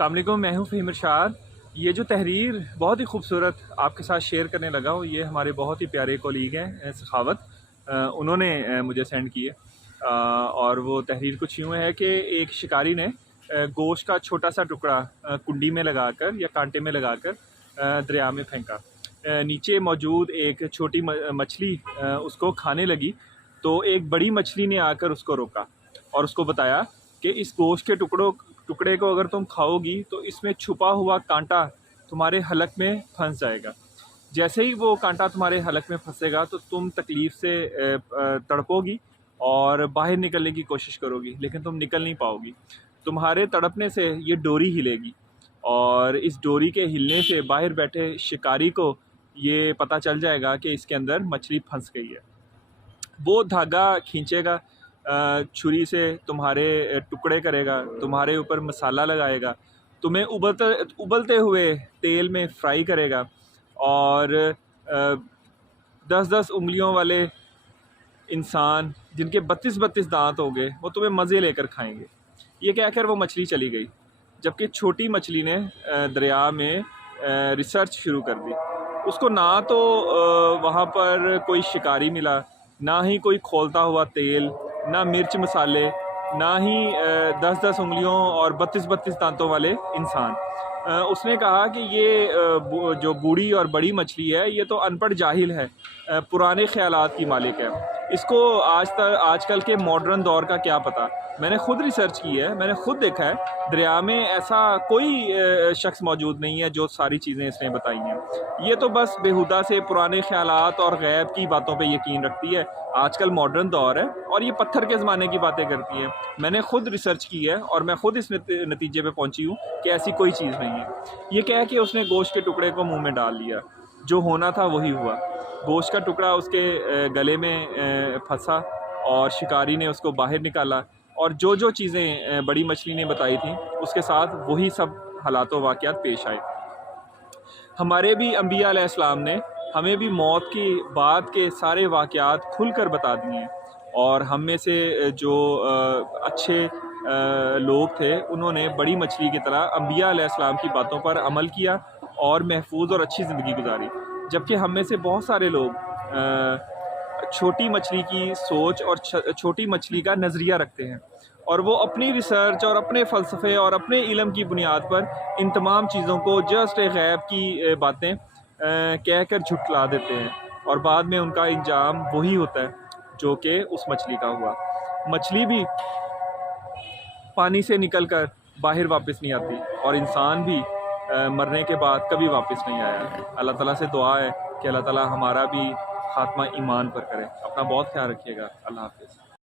अस्सलाम वालेकुम, मैं हूँ फ़हीम इरशाद। ये जो तहरीर बहुत ही खूबसूरत आपके साथ शेयर करने लगा हूँ, ये हमारे बहुत ही प्यारे कोलीग हैं सखावत, उन्होंने मुझे सेंड की है। और वो तहरीर कुछ यूँ है कि एक शिकारी ने गोश्त का छोटा सा टुकड़ा कुंडी में लगाकर या कांटे में लगाकर दरिया में फेंका। नीचे मौजूद एक छोटी मछली उसको खाने लगी, तो एक बड़ी मछली ने आकर उसको रोका और उसको बताया कि इस गोश्त के टुकड़े को अगर तुम खाओगी तो इसमें छुपा हुआ कांटा तुम्हारे हलक में फंस जाएगा। जैसे ही वो कांटा तुम्हारे हलक में फंसेगा तो तुम तकलीफ़ से तड़पोगी और बाहर निकलने की कोशिश करोगी, लेकिन तुम निकल नहीं पाओगी। तुम्हारे तड़पने से ये डोरी हिलेगी और इस डोरी के हिलने से बाहर बैठे शिकारी को ये पता चल जाएगा कि इसके अंदर मछली फंस गई है। वो धागा खींचेगा, छुरी से तुम्हारे टुकड़े करेगा, तुम्हारे ऊपर मसाला लगाएगा, तुम्हें उबलते हुए तेल में फ्राई करेगा और 10-10 उंगलियों वाले इंसान जिनके 32-32 दांत होंगे वो तुम्हें मज़े लेकर खाएंगे। ये कहकर वो मछली चली गई, जबकि छोटी मछली ने दरिया में रिसर्च शुरू कर दी। उसको ना तो वहाँ पर कोई शिकारी मिला, ना ही कोई खोलता हुआ तेल, ना मिर्च मसाले, ना ही 10-10 उंगलियों और 32-32 दांतों वाले इंसान। उसने कहा कि ये जो बूढ़ी और बड़ी मछली है ये तो अनपढ़ जाहिल है, पुराने ख्यालात की मालिक है, इसको आजकल के मॉडर्न दौर का क्या पता। मैंने ख़ुद रिसर्च की है, मैंने ख़ुद देखा है दरिया में ऐसा कोई शख्स मौजूद नहीं है जो सारी चीज़ें इसने बताई हैं। ये तो बस बेहुदा से पुराने ख्यालात और गैब की बातों पे यकीन रखती है। आजकल मॉडर्न दौर है और ये पत्थर के ज़माने की बातें करती है। मैंने ख़ुद रिसर्च की है और मैं ख़ुद इस नतीजे पे पहुंची हूँ कि ऐसी कोई चीज़ नहीं है। ये कह के उसने गोश्त के टुकड़े को मुंह में डाल लिया। जो होना था वही हुआ। गोश्त का टुकड़ा उसके गले में फंसा और शिकारी ने उसको बाहर निकाला और जो जो चीज़ें बड़ी मछली ने बताई थी उसके साथ वही सब हालात व वाक़यात पेश आए। हमारे भी अंबिया अलैहिस्सलाम ने हमें भी मौत की बाद के सारे वाक़यात खुल कर बता दिए हैं और हम में से जो अच्छे लोग थे उन्होंने बड़ी मछली की तरह अंबिया अलैहिस्सलाम की बातों पर अमल किया और महफूज और अच्छी ज़िंदगी गुजारी। जबकि हम में से बहुत सारे लोग छोटी मछली की सोच और छोटी मछली का नज़रिया रखते हैं और वो अपनी रिसर्च और अपने फ़लसफ़े और अपने इल्म की बुनियाद पर इन तमाम चीज़ों को जस्ट गैब की बातें कह कर झुठला देते हैं और बाद में उनका इंजाम वही होता है जो कि उस मछली का हुआ। मछली भी पानी से निकलकर बाहर वापस नहीं आती और इंसान भी मरने के बाद कभी वापस नहीं आया। अल्लाह ताला से दुआ है कि अल्लाह ताला हमारा भी खात्मा ईमान पर करे। अपना बहुत ख्याल रखिएगा। अल्लाह हाफ़िज़।